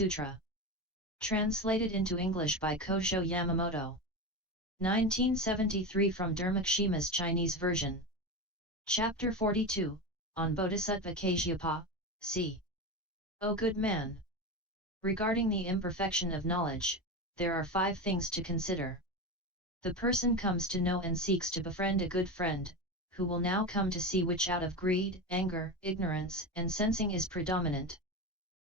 Sutra. Translated into English by Kosho Yamamoto. 1973 from Dharmakshema's Chinese version. Chapter 42, on Bodhisattva Kasyapa, c. O good man! Regarding the imperfection of knowledge, there are 5 things to consider. The person comes to know and seeks to befriend a good friend, who will now come to see which out of greed, anger, ignorance, and sensing is predominant.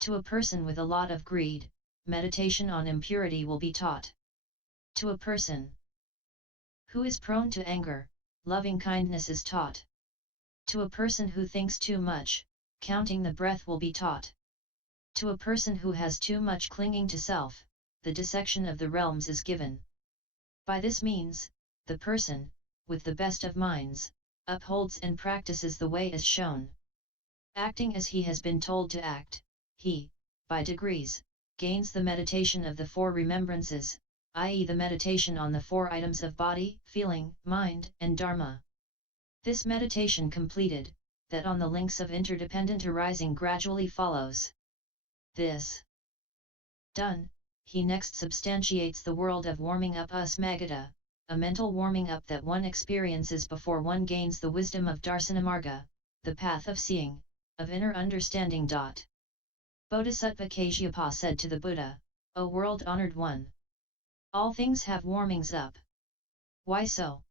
To a person with a lot of greed, meditation on impurity will be taught. To a person who is prone to anger, loving kindness is taught. To a person who thinks too much, counting the breath will be taught. To a person who has too much clinging to self, the dissection of the realms is given. By this means, the person, with the best of minds, upholds and practices the way as shown. Acting as he has been told to act, he, by degrees, gains the meditation of the 4 remembrances, i.e. the meditation on the 4 items of body, feeling, mind, and dharma. This meditation completed, that on the links of interdependent arising gradually follows. This done, he next substantiates the world of warming up usmagata, a mental warming up that one experiences before one gains the wisdom of darsana-marga, the path of seeing, of inner understanding. Bodhisattva Kasyapa said to the Buddha, O world-honored one! All things have warmings up. Why so?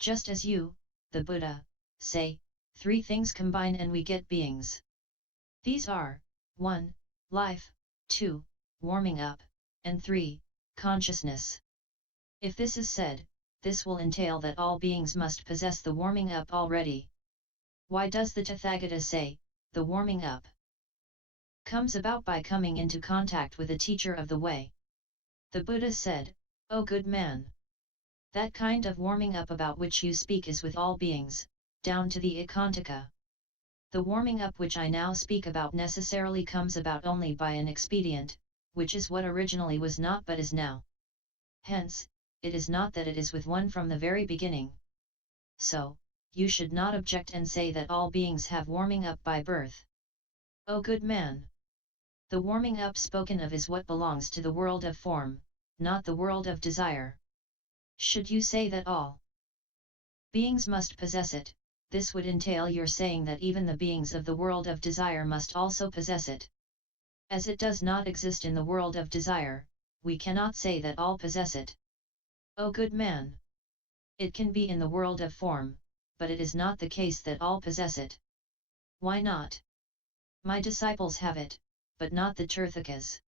Just as you, the Buddha, say, 3 things combine and we get beings. These are, 1. Life, 2. Warming up, and 3. Consciousness. If this is said, this will entail that all beings must possess the warming up already. Why does the Tathagata say, the warming up comes about by coming into contact with a teacher of the way? The Buddha said, O good man! That kind of warming up about which you speak is with all beings, down to the ekantaka. The warming up which I now speak about necessarily comes about only by an expedient, which is what originally was not but is now. Hence, it is not that it is with one from the very beginning. So, you should not object and say that all beings have warming up by birth. O good man! The warming up spoken of is what belongs to the world of form, not the world of desire. Should you say that all beings must possess it, this would entail your saying that even the beings of the world of desire must also possess it. As it does not exist in the world of desire, we cannot say that all possess it. O good man! It can be in the world of form, but it is not the case that all possess it. Why not? My disciples have it, but not the Tirthakas.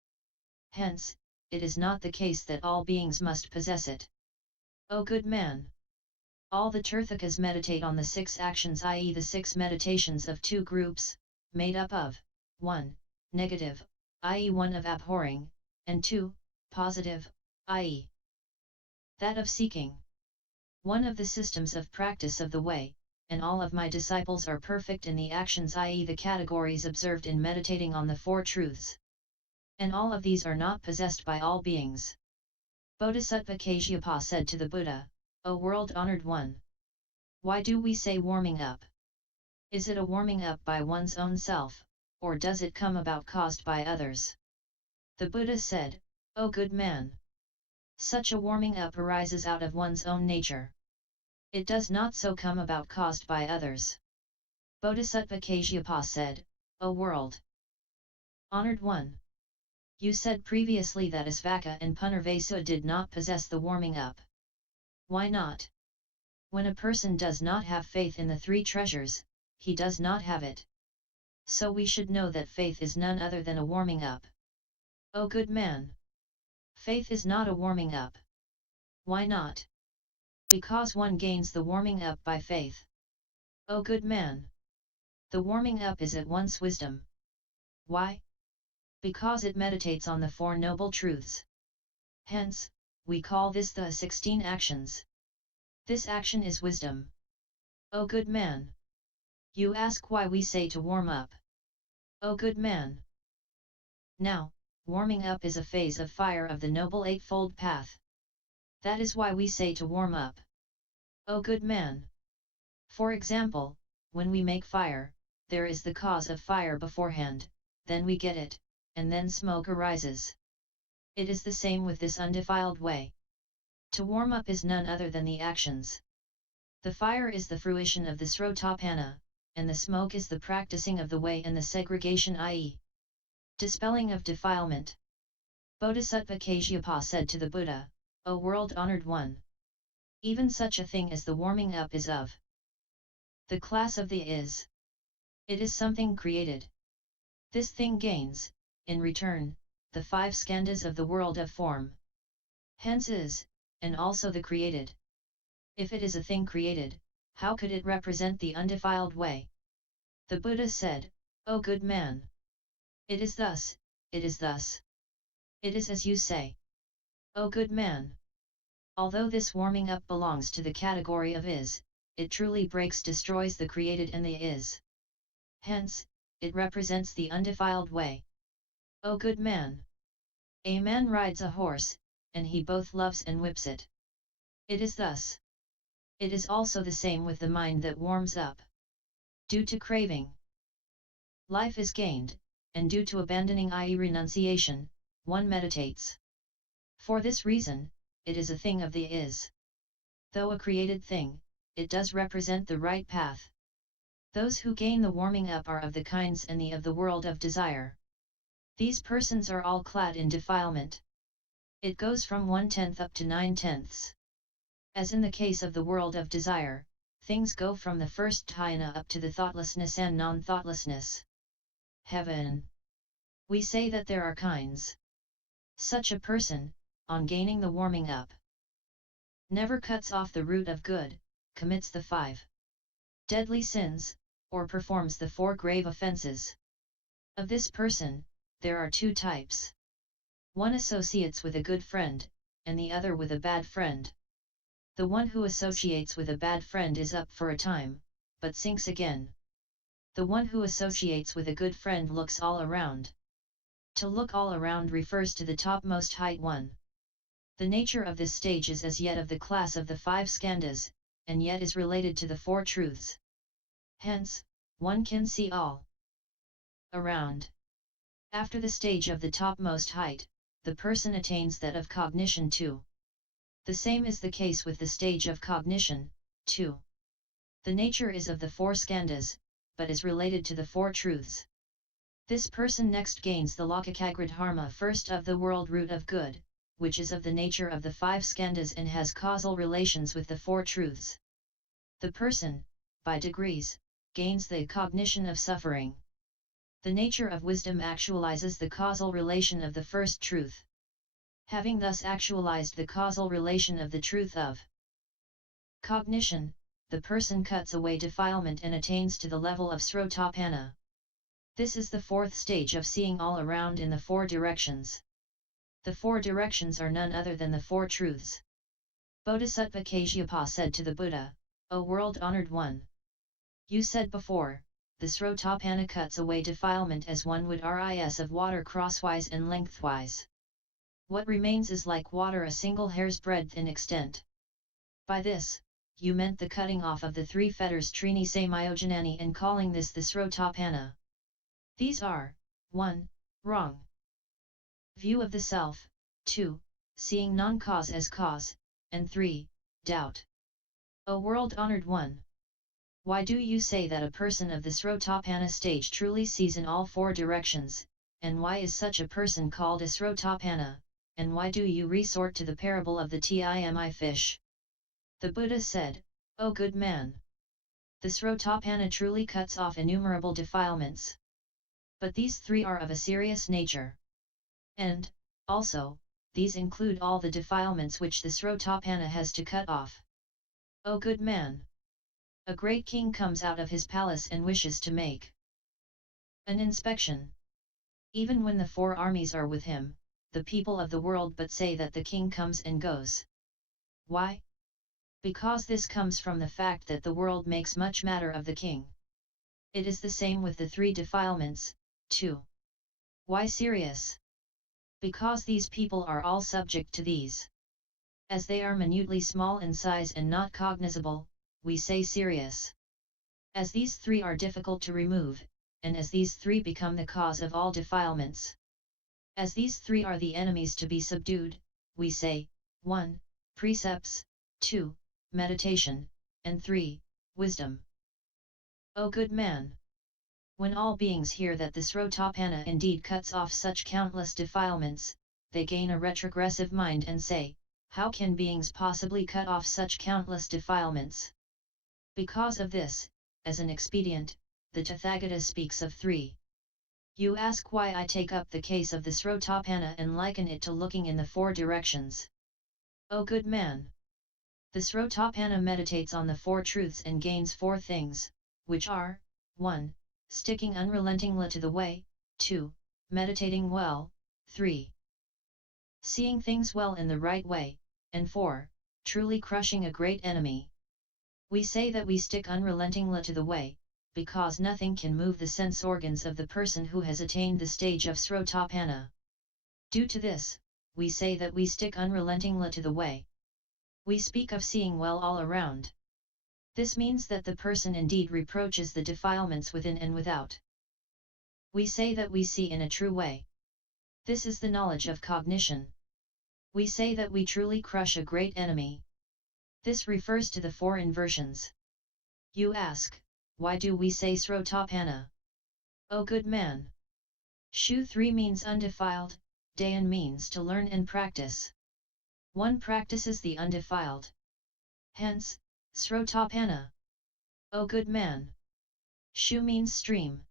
Hence, it is not the case that all beings must possess it. O good man! All the Tirthakas meditate on the 6 actions, i.e. the 6 meditations of 2 groups, made up of 1. Negative, i.e. one of abhorring, and 2. Positive, i.e. that of seeking. One of the systems of practice of the way, and all of my disciples are perfect in the actions, i.e. the categories observed in meditating on the 4 truths. And all of these are not possessed by all beings. Bodhisattva Kasyapa said to the Buddha, O world-honored one! Why do we say warming up? Is it a warming up by one's own self, or does it come about caused by others? The Buddha said, O good man! Such a warming up arises out of one's own nature. It does not so come about caused by others. Bodhisattva Kasyapa said, O world honored one! You said previously that Asvaka and Punarvasa did not possess the warming up. Why not? When a person does not have faith in the 3 treasures, he does not have it. So we should know that faith is none other than a warming up. O good man! Faith is not a warming up. Why not? Because one gains the warming up by faith. O good man! The warming up is at once wisdom. Why? Because it meditates on the 4 noble truths. Hence, we call this the 16 actions. This action is wisdom. O good man! You ask why we say to warm up. O good man! Now, warming up is a phase of fire of the Noble Eightfold Path. That is why we say to warm up. O good man! For example, when we make fire, there is the cause of fire beforehand, then we get it, and then smoke arises. It is the same with this undefiled way. To warm up is none other than the actions. The fire is the fruition of the srotapana, and the smoke is the practicing of the way and the segregation, i.e., dispelling of defilement. Bodhisattva Kasyapa said to the Buddha, O world-honored one! Even such a thing as the warming up is of the class of the is. It is something created. This thing gains, in return, the 5 skandhas of the world of form. Hence is, and also the created. If it is a thing created, how could it represent the undefiled way? The Buddha said, O good man! It is thus, it is thus. It is as you say. O good man! Although this warming up belongs to the category of is, it truly destroys the created and the is. Hence, it represents the undefiled way. O good man! A man rides a horse, and he both loves and whips it. It is thus. It is also the same with the mind that warms up. Due to craving, life is gained, and due to abandoning, i.e. renunciation, one meditates. For this reason, it is a thing of the is. Though a created thing, it does represent the right path. Those who gain the warming up are of the kinds and the of the world of desire. These persons are all clad in defilement. It goes from 1/10 up to 9/10. As in the case of the world of desire, things go from the first dhyana up to the thoughtlessness and non-thoughtlessness. Heaven. We say that there are kinds. Such a person, on gaining the warming up, never cuts off the root of good, commits the 5 deadly sins, or performs the 4 grave offences. Of this person, there are 2 types. One associates with a good friend, and the other with a bad friend. The one who associates with a bad friend is up for a time, but sinks again. The one who associates with a good friend looks all around. To look all around refers to the topmost height one. The nature of this stage is as yet of the class of the 5 skandhas, and yet is related to the 4 truths. Hence, one can see all around. After the stage of the topmost height, the person attains that of cognition too. The same is the case with the stage of cognition, too. The nature is of the 4 skandhas, but is related to the 4 truths. This person next gains the lokakagradharma first of the world root of good, which is of the nature of the 5 skandhas and has causal relations with the 4 truths. The person, by degrees, gains the cognition of suffering. The nature of wisdom actualizes the causal relation of the first truth. Having thus actualized the causal relation of the truth of cognition, the person cuts away defilement and attains to the level of srotapana. This is the 4th stage of seeing all around in the 4 directions. The 4 directions are none other than the 4 truths. Bodhisattva Kasyapa said to the Buddha, O world-honored one! You said before, the srotapana cuts away defilement as one would ris of water crosswise and lengthwise. What remains is like water a single hair's breadth in extent. By this, you meant the cutting off of the 3 fetters trini samyojanani and calling this the srotapana. These are, 1. Wrong view of the self, 2. Seeing non-cause as cause, and 3. Doubt. O world-honored one! Why do you say that a person of the srotapana stage truly sees in all 4 directions, and why is such a person called a srotapana, and why do you resort to the parable of the timi fish? The Buddha said, O good man! The srotapana truly cuts off innumerable defilements. But these 3 are of a serious nature. And, also, these include all the defilements which the srotapana has to cut off. O good man! A great king comes out of his palace and wishes to make an inspection. Even when the 4 armies are with him, the people of the world but say that the king comes and goes. Why? Because this comes from the fact that the world makes much matter of the king. It is the same with the 3 defilements, too. Why serious? Because these people are all subject to these. As they are minutely small in size and not cognizable, we say serious. As these 3 are difficult to remove, and as these 3 become the cause of all defilements, As these three are the enemies to be subdued, we say, 1. Precepts, 2. Meditation, and 3. Wisdom. O good man! When all beings hear that the Srotapana indeed cuts off such countless defilements, they gain a retrogressive mind and say, how can beings possibly cut off such countless defilements? Because of this, as an expedient, the Tathagata speaks of 3. You ask why I take up the case of the Srotapana and liken it to looking in the 4 directions. O good man! The Srotapana meditates on the 4 truths and gains 4 things, which are, 1. Sticking unrelentingly to the way, 2. Meditating well, 3. Seeing things well in the right way, and 4. Truly crushing a great enemy. We say that we stick unrelentingly to the way, because nothing can move the sense organs of the person who has attained the stage of Srotapana. Due to this, we say that we stick unrelentingly to the way. We speak of seeing well all around. This means that the person indeed reproaches the defilements within and without. We say that we see in a true way. This is the knowledge of cognition. We say that we truly crush a great enemy. This refers to the 4 inversions. You ask, why do we say Srotapana? O good man! Shu 3 means undefiled, Dayan means to learn and practice. One practices the undefiled. Hence, Srotapana. O good man! Shu means stream.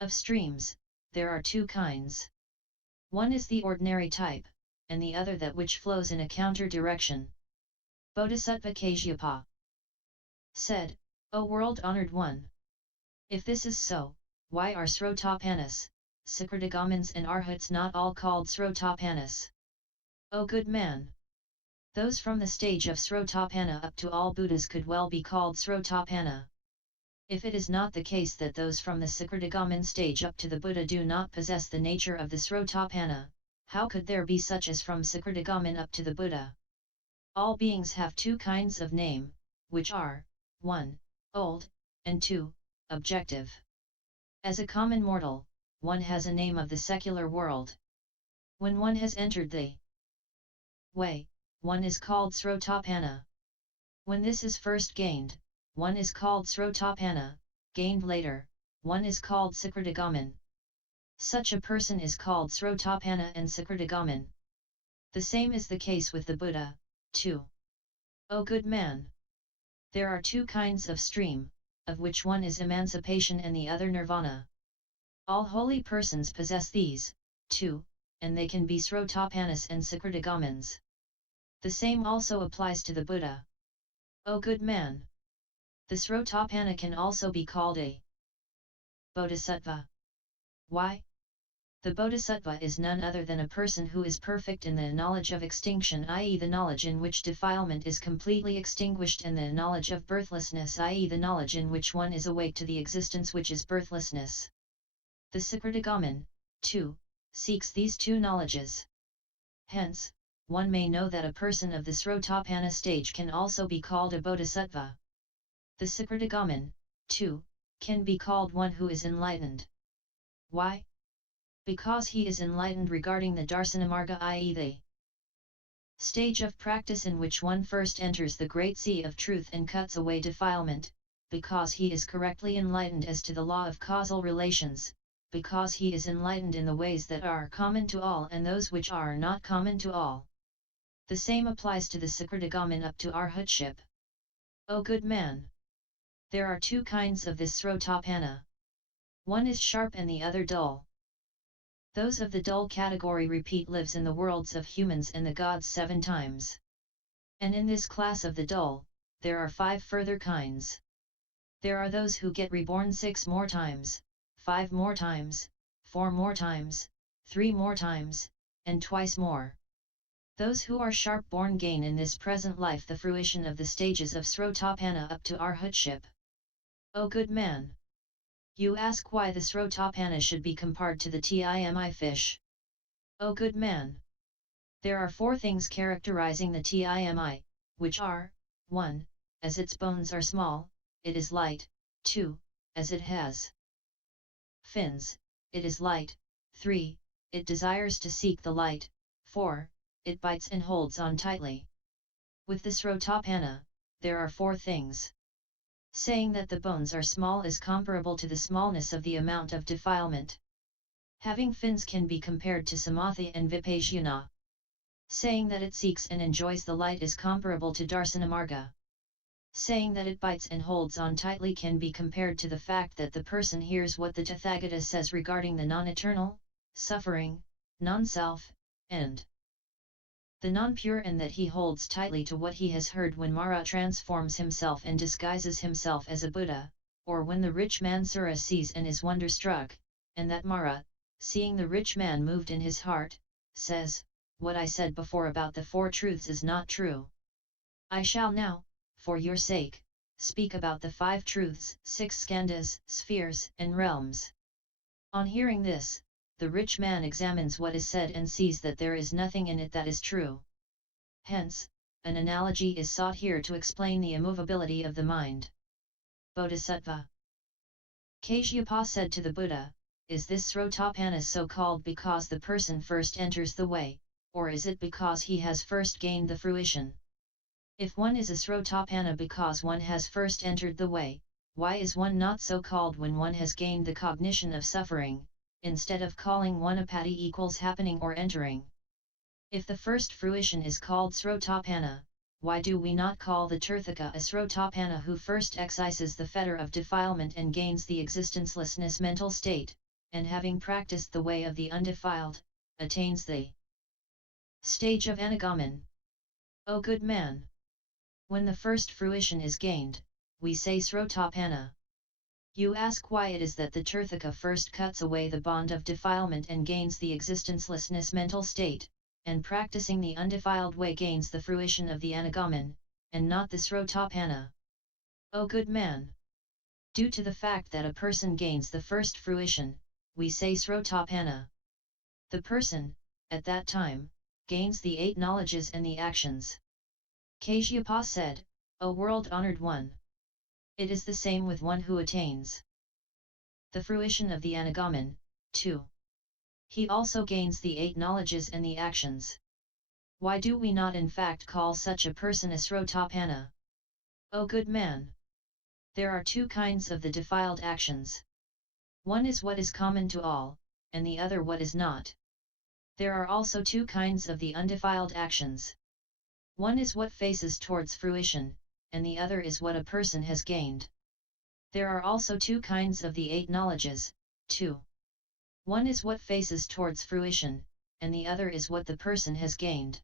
Of streams, there are 2 kinds. One is the ordinary type, and the other that which flows in a counter direction. Bodhisattva Kasyapa said, O world-honored one! If this is so, why are Srotapanas, Sakridagamins and Arhats not all called Srotapanas? O good man! Those from the stage of Srotapana up to all Buddhas could well be called Srotapana. If it is not the case that those from the Sakridigamin stage up to the Buddha do not possess the nature of the Srotapana, how could there be such as from Sakridigamin up to the Buddha? All beings have 2 kinds of name, which are, 1. Old, and 2. Objective. As a common mortal, one has a name of the secular world. When one has entered the way, one is called Srotapana. When this is first gained, one is called Srotapana, gained later, one is called Sakridigamin. Such a person is called Srotapana and Sakridigamin. The same is the case with the Buddha, too. O good man! There are 2 kinds of stream, of which one is emancipation and the other nirvana. All holy persons possess these, too, and they can be Srotapanas and Sakridigamins. The same also applies to the Buddha. O good man! The Srotapana can also be called a Bodhisattva. Why? The Bodhisattva is none other than a person who is perfect in the knowledge of extinction, i.e. the knowledge in which defilement is completely extinguished, and the knowledge of birthlessness, i.e. the knowledge in which one is awake to the existence which is birthlessness. The Sakridigamin, too, seeks these 2 knowledges. Hence, one may know that a person of the Srotapana stage can also be called a Bodhisattva. The Sakridigamin, too, can be called one who is enlightened. Why? Because he is enlightened regarding the darsana-marga, i.e. the stage of practice in which one first enters the great sea of truth and cuts away defilement, because he is correctly enlightened as to the law of causal relations, because he is enlightened in the ways that are common to all and those which are not common to all. The same applies to the Sakridigamin up to Arhatship. O good man! There are 2 kinds of this Srotapana. One is sharp and the other dull. Those of the dull category repeat lives in the worlds of humans and the gods 7 times. And in this class of the dull, there are 5 further kinds. There are those who get reborn 6 more times, 5 more times, 4 more times, 3 more times, and twice more. Those who are sharp-born gain in this present life the fruition of the stages of Srotapana up to Arhatship. O good man! You ask why the Srotapana should be compared to the Timi fish. O good man! There are 4 things characterizing the Timi, which are, 1. As its bones are small, it is light, 2. As it has fins, it is light, 3. it desires to seek the light, 4. It bites and holds on tightly. With the Srotapana, there are 4 things. Saying that the bones are small is comparable to the smallness of the amount of defilement. Having fins can be compared to samadhi and vipassana. Saying that it seeks and enjoys the light is comparable to darsana-marga. Saying that it bites and holds on tightly can be compared to the fact that the person hears what the Tathagata says regarding the non-eternal, suffering, non-self, and the non-pure, and that he holds tightly to what he has heard when Mara transforms himself and disguises himself as a Buddha, or when the rich man Sura sees and is wonderstruck, and that Mara, seeing the rich man moved in his heart, says, "What I said before about the 4 truths is not true. I shall now, for your sake, speak about the 5 truths, 6 skandhas, spheres, and realms." On hearing this, the rich man examines what is said and sees that there is nothing in it that is true. Hence, an analogy is sought here to explain the immovability of the mind. Bodhisattva Kasyapa said to the Buddha, "Is this Srotapana so called because the person first enters the way, or is it because he has first gained the fruition? If one is a Srotapana because one has first entered the way, why is one not so called when one has gained the cognition of suffering, instead of calling one apati equals happening or entering? If the first fruition is called Srotapana, why do we not call the Tirthaka a Srotapana who first excises the fetter of defilement and gains the existencelessness mental state, and having practiced the way of the undefiled, attains the stage of Anagaman? O good man! When the first fruition is gained, we say Srotapana. You ask why it is that the Tirthaka first cuts away the bond of defilement and gains the existencelessness mental state, and practicing the undefiled way gains the fruition of the Anagaman, and not the Srotapana. O good man! Due to the fact that a person gains the first fruition, we say Srotapana. The person, at that time, gains the 8 knowledges and the actions. Kasyapa said, "O world-honored one! It is the same with one who attains the fruition of the Anagaman, too. He also gains the 8 knowledges and the actions. Why do we not in fact call such a person a Srotapana? O good man! There are 2 kinds of the defiled actions. One is what is common to all, and the other what is not. There are also 2 kinds of the undefiled actions. One is what faces towards fruition, and the other is what a person has gained. There are also 2 kinds of the 8 knowledges, too. One is what faces towards fruition, and the other is what the person has gained.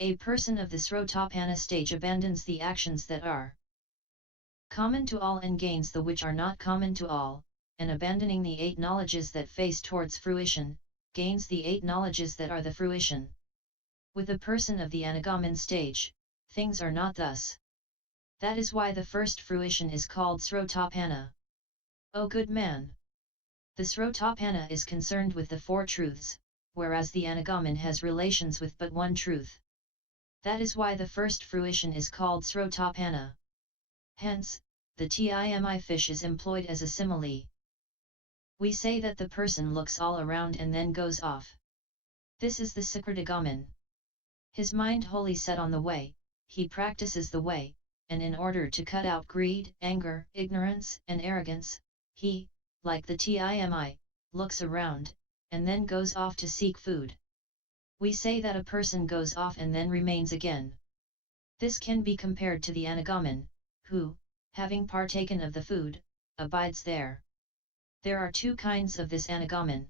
A person of the Srotapana stage abandons the actions that are common to all and gains the which are not common to all, and abandoning the 8 knowledges that face towards fruition, gains the 8 knowledges that are the fruition. With a person of the Anagaman stage, things are not thus. That is why the first fruition is called Srotapana. O good man! The Srotapana is concerned with the 4 truths, whereas the Anagaman has relations with but one truth. That is why the first fruition is called Srotapana. Hence, the timi fish is employed as a simile. We say that the person looks all around and then goes off. This is the Sakratagaman. His mind wholly set on the way, he practices the way, and in order to cut out greed, anger, ignorance, and arrogance, he, like the timi, looks around, and then goes off to seek food. We say that a person goes off and then remains again. This can be compared to the Anagaman, who, having partaken of the food, abides there. There are 2 kinds of this Anagaman.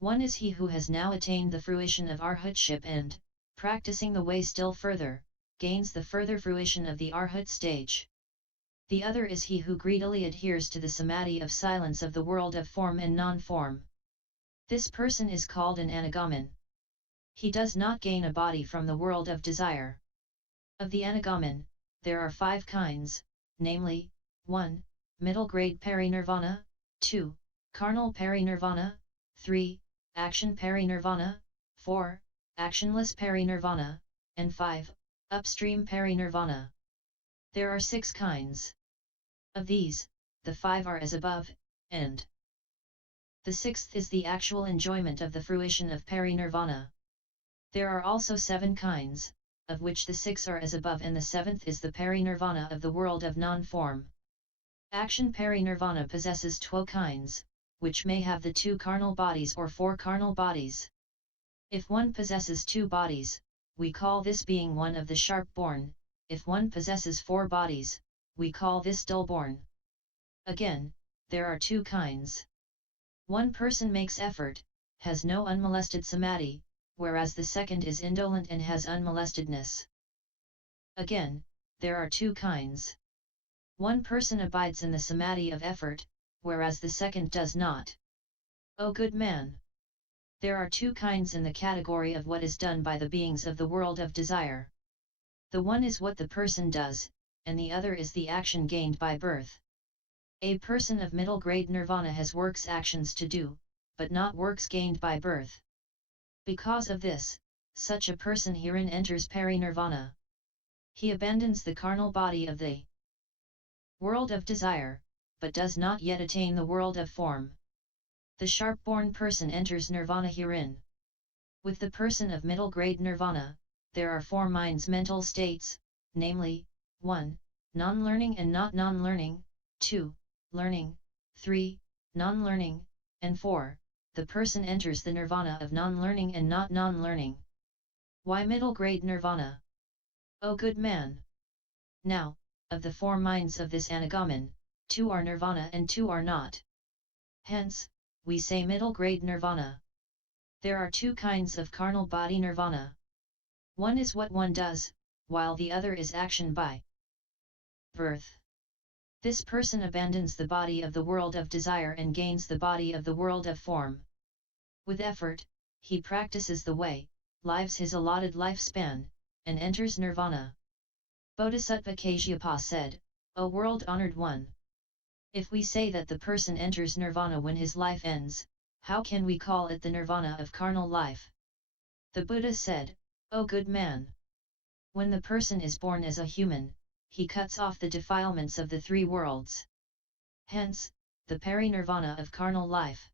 One is he who has now attained the fruition of arhatship and, practicing the way still further, gains the further fruition of the arhat stage. The other is he who greedily adheres to the samadhi of silence of the world of form and non-form. This person is called an Anagaman. He does not gain a body from the world of desire. Of the Anagaman, there are 5 kinds, namely, 1. Middle grade parinirvana, 2. Carnal parinirvana, 3. Action parinirvana, 4. Actionless parinirvana, and 5. Upstream parinirvana. There are 6 kinds. Of these, the 5 are as above, and The sixth is the actual enjoyment of the fruition of parinirvana. There are also 7 kinds, of which the 6 are as above, and the 7th is the parinirvana of the world of non-form. Action parinirvana possesses 12 kinds, which may have the 2 carnal bodies or 4 carnal bodies. If one possesses 2 bodies, we call this being one of the sharp-born. If one possesses 4 bodies, we call this dull-born. Again, there are 2 kinds. One person makes effort, has no unmolested samadhi, whereas the second is indolent and has unmolestedness. Again, there are 2 kinds. One person abides in the samadhi of effort, whereas the second does not. O good man! There are 2 kinds in the category of what is done by the beings of the world of desire. The one is what the person does, and the other is the action gained by birth. A person of middle grade nirvana has works actions to do, but not works gained by birth. Because of this, such a person herein enters parinirvana. He abandons the carnal body of the world of desire, but does not yet attain the world of form. The sharp-born person enters nirvana herein. With the person of middle grade nirvana, there are 4 minds mental states, namely, 1. Non-learning and not non-learning, 2. Learning, 3. Non-learning, and 4. The person enters the nirvana of non-learning and not non-learning. Why middle grade nirvana? O good man! Now, of the 4 minds of this anagamin, 2 are nirvana and 2 are not. Hence, we say middle grade nirvana. There are 2 kinds of carnal body nirvana. One is what one does, while the other is action by birth. This person abandons the body of the world of desire and gains the body of the world of form. With effort, he practices the way, lives his allotted lifespan, and enters nirvana. Bodhisattva Kasyapa said, O world-honored one! If we say that the person enters nirvana when his life ends, how can we call it the nirvana of carnal life? The Buddha said, O good man! When the person is born as a human, he cuts off the defilements of the 3 worlds. Hence, the parinirvana of carnal life.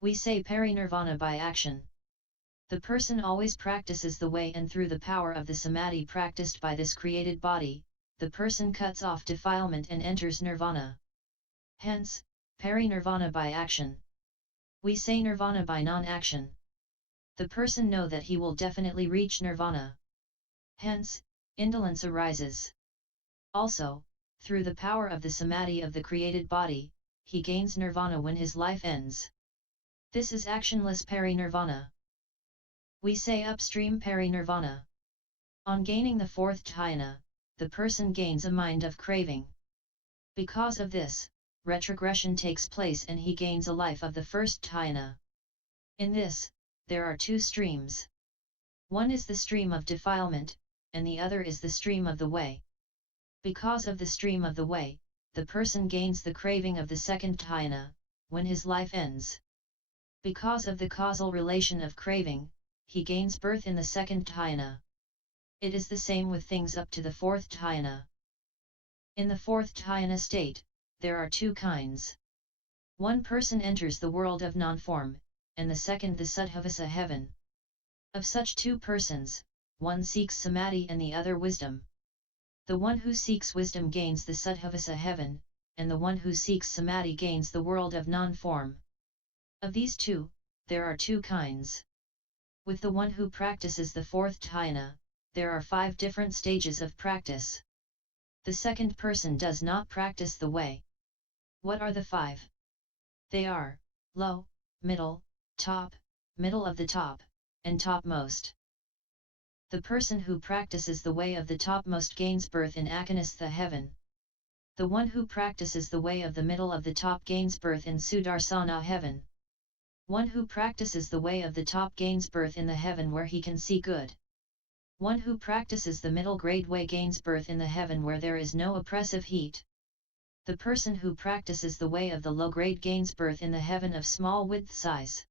We say parinirvana by action. The person always practices the way, and through the power of the samadhi practiced by this created body, the person cuts off defilement and enters nirvana. Hence, parinirvana by action. We say nirvana by non-action. The person knows that he will definitely reach nirvana. Hence, indolence arises. Also, through the power of the samadhi of the created body, he gains nirvana when his life ends. This is actionless parinirvana. We say upstream parinirvana. On gaining the 4th dhyana, the person gains a mind of craving. Because of this, retrogression takes place and he gains a life of the 1st dhyana. In this, there are 2 streams. One is the stream of defilement, and the other is the stream of the way. Because of the stream of the way, the person gains the craving of the 2nd dhyana, when his life ends. Because of the causal relation of craving, he gains birth in the 2nd dhyana. It is the same with things up to the 4th dhyana. In the 4th dhyana state, there are 2 kinds. One person enters the world of non-form, and the second the Suddhavasa heaven. Of such 2 persons, one seeks samadhi and the other wisdom. The one who seeks wisdom gains the Suddhavasa heaven, and the one who seeks samadhi gains the world of non-form. Of these 2, there are 2 kinds. With the one who practices the 4th dhyana, there are 5 different stages of practice. The second person does not practice the way. What are the 5? They are low, middle, top, middle of the top, and topmost. The person who practices the way of the topmost gains birth in Akanistha heaven. The one who practices the way of the middle of the top gains birth in Sudarsana heaven. One who practices the way of the top gains birth in the heaven where he can see good. One who practices the middle grade way gains birth in the heaven where there is no oppressive heat. The person who practices the way of the low grade gains birth in the heaven of small width size.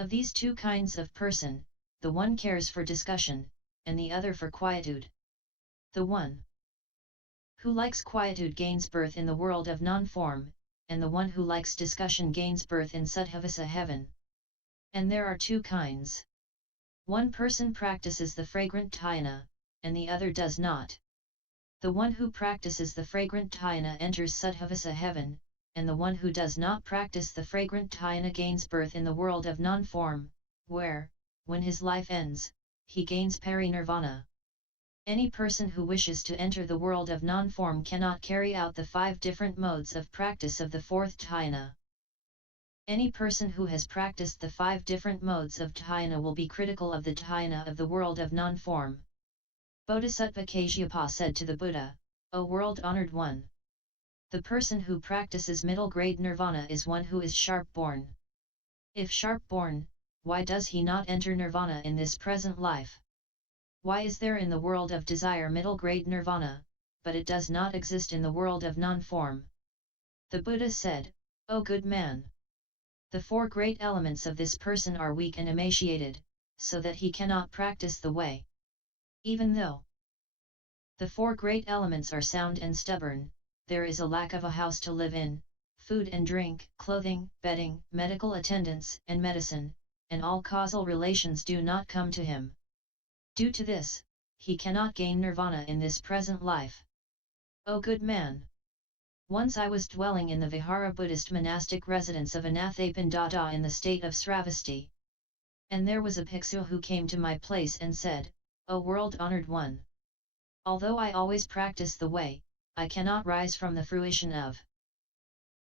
Of these 2 kinds of person, the one cares for discussion, and the other for quietude. The one who likes quietude gains birth in the world of non-form, and the one who likes discussion gains birth in Suddhavasa heaven. And there are two kinds. One person practices the fragrant dhyana, and the other does not. The one who practices the fragrant dhyana enters Suddhavasa heaven, and the one who does not practice the fragrant dhyana gains birth in the world of non-form, where, when his life ends, he gains parinirvana. Any person who wishes to enter the world of non-form cannot carry out the 5 different modes of practice of the 4th dhyana. Any person who has practiced the 5 different modes of dhyana will be critical of the dhyana of the world of non-form. Bodhisattva Kasyapa said to the Buddha, "O world-honored one! The person who practices middle-grade nirvana is one who is sharp-born. If sharp-born, why does he not enter nirvana in this present life? Why is there in the world of desire middle-grade nirvana, but it does not exist in the world of non-form?" The Buddha said, "O good man! The 4 great elements of this person are weak and emaciated, so that he cannot practice the way. Even though the 4 great elements are sound and stubborn, there is a lack of a house to live in, food and drink, clothing, bedding, medical attendance, and medicine, and all causal relations do not come to him. Due to this, he cannot gain nirvana in this present life. O good man! Once I was dwelling in the Vihara Buddhist monastic residence of Anathapindada in the state of Sravasti. And there was a bhikshu who came to my place and said, 'O world-honored one! Although I always practice the way, I cannot rise from the fruition of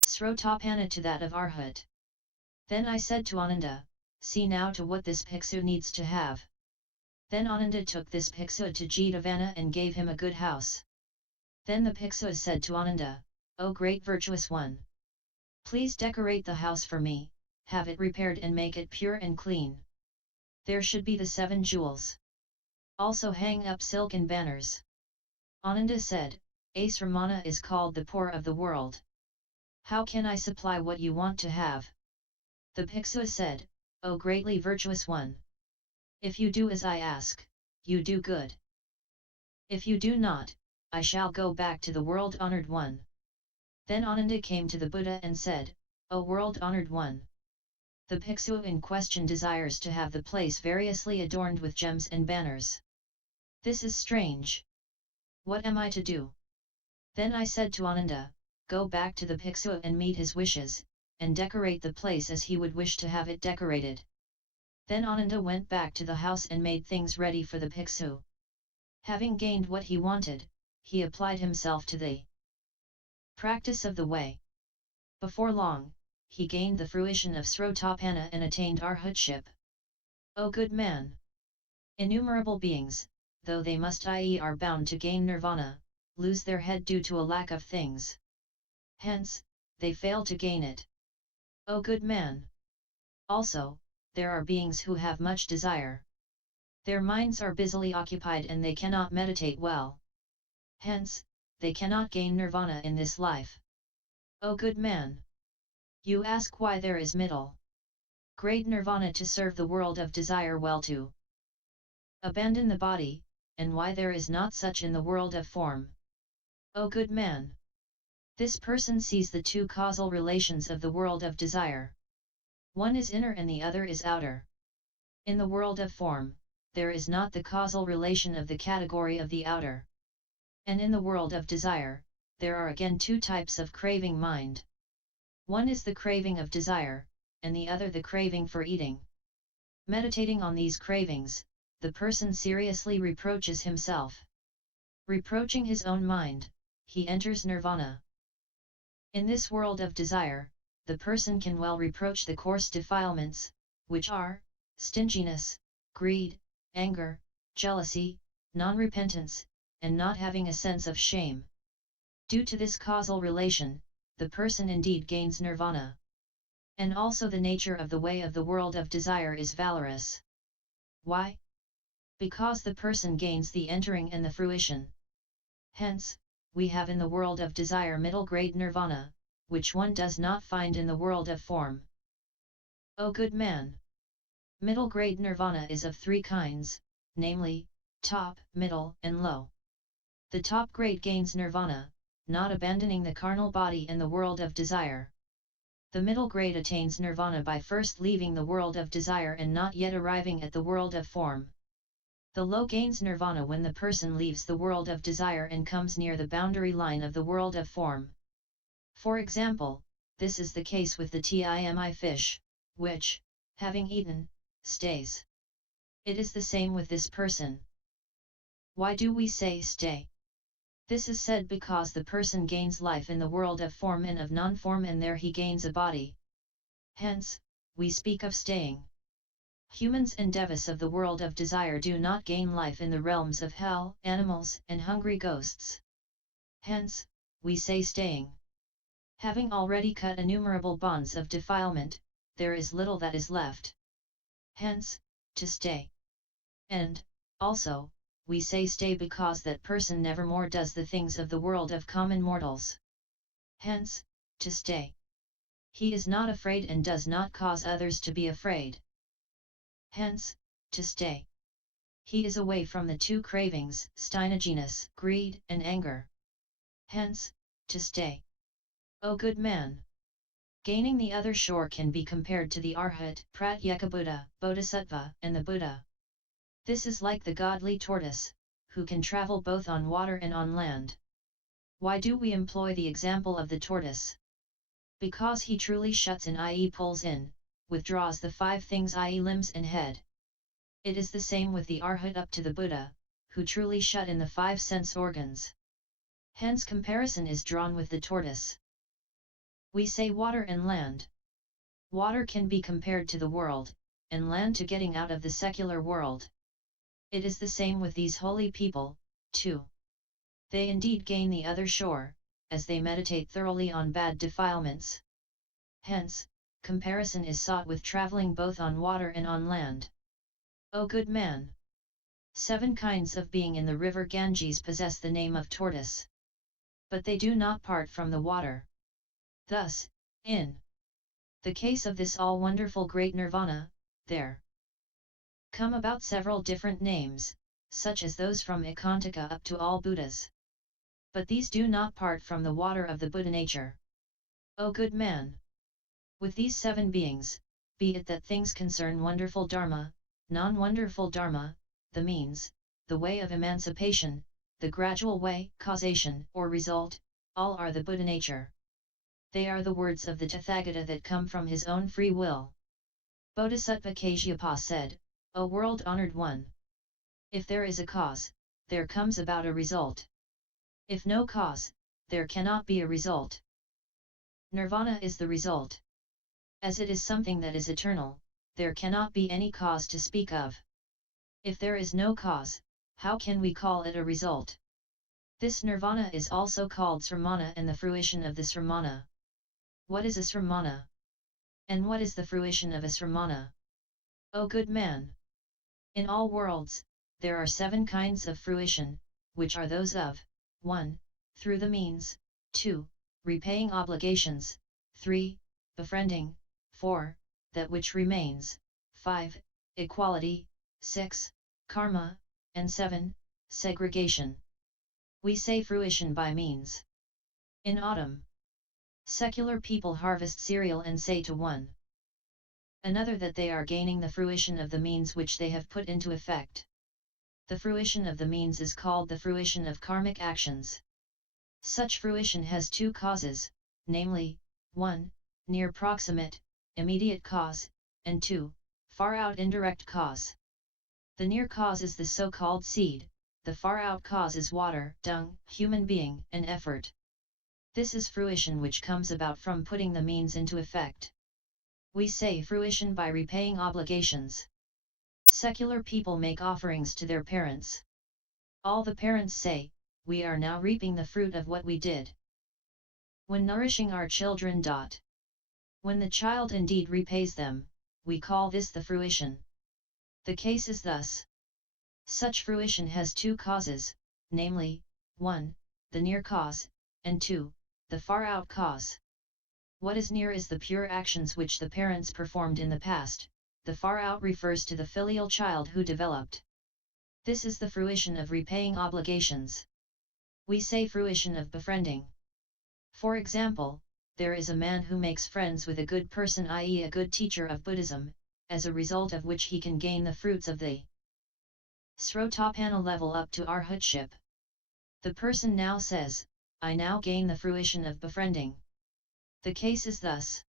Srotapana to that of Arhat.' Then I said to Ananda, 'See now to what this bhikshu needs to have.' Then Ananda took this bhikshu to Jetavana and gave him a good house. Then the bhikshu said to Ananda, 'O great virtuous one! Please decorate the house for me, have it repaired and make it pure and clean. There should be the 7 jewels. Also hang up silken banners.' Ananda said, 'Asramana is called the poor of the world. How can I supply what you want to have?' The bhikshu said, 'O greatly virtuous one! If you do as I ask, you do good. If you do not, I shall go back to the world-honored one.' Then Ananda came to the Buddha and said, 'O world-honored one! The bhikshu in question desires to have the place variously adorned with gems and banners. This is strange. What am I to do?' Then I said to Ananda, 'Go back to the bhikshu and meet his wishes, and decorate the place as he would wish to have it decorated.' Then Ananda went back to the house and made things ready for the bhikshu. Having gained what he wanted, he applied himself to the practice of the way. Before long, he gained the fruition of Srotapana and attained arhatship. O good man! Innumerable beings, though they must i.e. are bound to gain nirvana, lose their head due to a lack of things. Hence, they fail to gain it. O good man! Also, there are beings who have much desire. Their minds are busily occupied and they cannot meditate well. Hence, they cannot gain nirvana in this life. O good man! You ask why there is middle grade nirvana to serve the world of desire well to abandon the body, and why there is not such in the world of form. O good man! This person sees the 2 causal relations of the world of desire. One is inner and the other is outer. In the world of form, there is not the causal relation of the category of the outer. And in the world of desire, there are again 2 types of craving mind. One is the craving of desire, and the other the craving for eating. Meditating on these cravings, the person seriously reproaches himself. Reproaching his own mind, he enters nirvana. In this world of desire, the person can well reproach the coarse defilements, which are stinginess, greed, anger, jealousy, non-repentance, and not having a sense of shame. Due to this causal relation, the person indeed gains nirvana. And also the nature of the way of the world of desire is valorous. Why? Because the person gains the entering and the fruition. Hence, we have in the world of desire middle grade nirvana, which one does not find in the world of form. O good man! Middle grade nirvana is of 3 kinds, namely, top, middle, and low. The top grade gains nirvana, not abandoning the carnal body in the world of desire. The middle grade attains nirvana by first leaving the world of desire and not yet arriving at the world of form. The low gains nirvana when the person leaves the world of desire and comes near the boundary line of the world of form. For example, this is the case with the timi fish, which, having eaten, stays. It is the same with this person. Why do we say stay? This is said because the person gains life in the world of form and of non-form, and there he gains a body. Hence, we speak of staying. Humans and devas of the world of desire do not gain life in the realms of hell, animals, and hungry ghosts. Hence, we say staying. Having already cut innumerable bonds of defilement, there is little that is left. Hence, to stay. And, also, we say stay because that person nevermore does the things of the world of common mortals. Hence, to stay. He is not afraid and does not cause others to be afraid. Hence, to stay. He is away from the two cravings, stynogenous, greed, and anger. Hence, to stay. O good man! Gaining the other shore can be compared to the Arhat, Pratyekabuddha, Bodhisattva, and the Buddha. This is like the godly tortoise, who can travel both on water and on land. Why do we employ the example of the tortoise? Because he truly shuts in, i.e. pulls in, withdraws the five things, i.e. limbs and head. It is the same with the Arhat up to the Buddha, who truly shut in the five sense organs. Hence comparison is drawn with the tortoise. We say water and land. Water can be compared to the world, and land to getting out of the secular world. It is the same with these holy people, too. They indeed gain the other shore, as they meditate thoroughly on bad defilements. Hence, comparison is sought with traveling both on water and on land. O good man! 7 kinds of being in the river Ganges possess the name of tortoise. But they do not part from the water. Thus, in the case of this all-wonderful great nirvana, there come about several different names, such as those from Ekantaka up to all Buddhas. But these do not part from the water of the Buddha nature. O good man! With these 7 beings, be it that things concern wonderful dharma, non-wonderful dharma, the means, the way of emancipation, the gradual way, causation or result, all are the Buddha nature. They are the words of the Tathagata that come from his own free will. Bodhisattva Kasyapa said, O world-honored one! If there is a cause, there comes about a result. If no cause, there cannot be a result. Nirvana is the result. As it is something that is eternal, there cannot be any cause to speak of. If there is no cause, how can we call it a result? This nirvana is also called sramana and the fruition of the sramana. What is a sramana? And what is the fruition of a sramana? O good man! In all worlds, there are 7 kinds of fruition, which are those of 1. Through the means, 2. Repaying obligations, 3. Befriending, 4. That which remains, 5. Equality, 6. Karma, and 7. Segregation. We say fruition by means. In autumn, secular people harvest cereal and say to one another that they are gaining the fruition of the means which they have put into effect. The fruition of the means is called the fruition of karmic actions. Such fruition has 2 causes, namely, 1. Near proximate, immediate cause, and 2. Far out indirect cause. The near cause is the so-called seed, the far out cause is water, dung, human being, and effort. This is fruition which comes about from putting the means into effect. We say fruition by repaying obligations. Secular people make offerings to their parents. All the parents say, we are now reaping the fruit of what we did when nourishing our children. When the child indeed repays them, we call this the fruition. The case is thus. Such fruition has 2 causes, namely, 1. The near cause, and 2. The far out cause. What is near is the pure actions which the parents performed in the past, the far out refers to the filial child who developed. This is the fruition of repaying obligations. We say fruition of befriending. For example, there is a man who makes friends with a good person, i.e. a good teacher of Buddhism, as a result of which he can gain the fruits of the Srotapana level up to arhatship. The person now says, I now gain the fruition of befriending. The case is thus.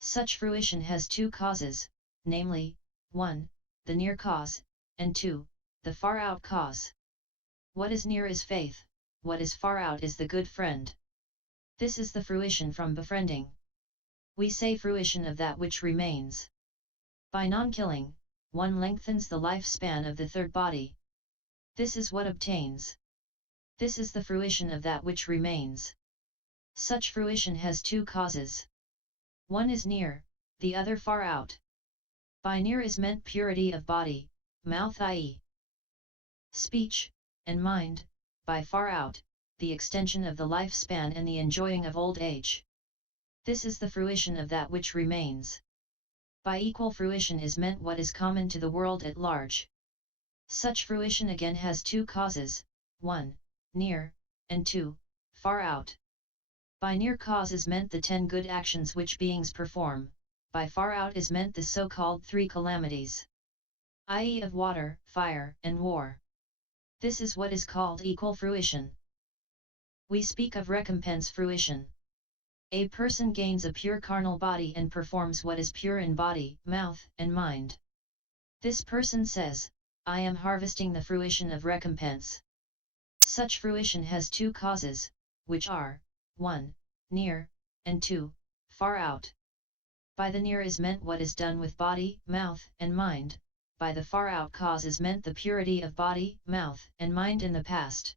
Such fruition has two causes, namely, 1. The near cause, and 2. The far out cause. What is near is faith, what is far out is the good friend. This is the fruition from befriending. We say fruition of that which remains. By non-killing, one lengthens the lifespan of the third body. This is what obtains. This is the fruition of that which remains. Such fruition has two causes. One is near, the other far out. By near is meant purity of body, mouth, i.e. speech, and mind. By far out, the extension of the lifespan and the enjoying of old age. This is the fruition of that which remains. By equal fruition is meant what is common to the world at large. Such fruition again has two causes, 1. Near, and 2. Far out. By near cause is meant the 10 good actions which beings perform, by far out is meant the so-called 3 calamities, i.e. of water, fire, and war. This is what is called equal fruition. We speak of recompense fruition. A person gains a pure carnal body and performs what is pure in body, mouth, and mind. This person says, I am harvesting the fruition of recompense. Such fruition has two causes, which are, 1. Near, and 2. Far out. By the near is meant what is done with body, mouth, and mind. By the far out cause is meant the purity of body, mouth, and mind in the past.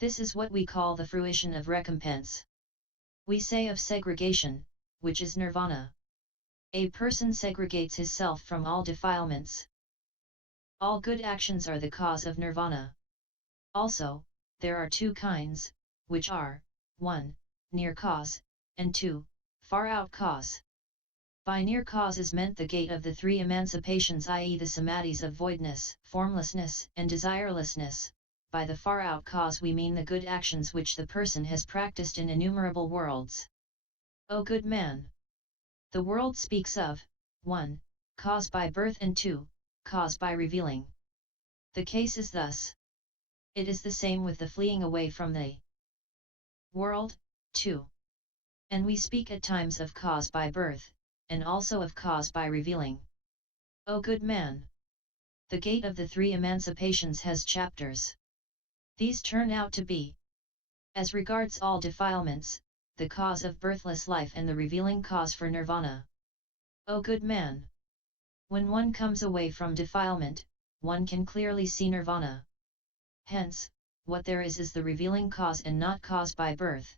This is what we call the fruition of recompense. We say of segregation, which is nirvana. A person segregates his self from all defilements. All good actions are the cause of nirvana. Also, there are two kinds, which are, 1. Near cause, and 2. Far out cause. By near cause is meant the gate of the 3 emancipations, i.e. the samadhis of voidness, formlessness, and desirelessness. By the far out cause we mean the good actions which the person has practiced in innumerable worlds. O good man! The world speaks of, 1. Cause by birth, and 2. Cause by revealing. The case is thus. It is the same with the fleeing away from the world, 2. And we speak at times of cause by birth, and also of cause by revealing. O good man! The gate of the 3 emancipations has chapters. These turn out to be, as regards all defilements, the cause of birthless life and the revealing cause for nirvana. O good man! When one comes away from defilement, one can clearly see nirvana. Hence, what there is the revealing cause and not cause by birth.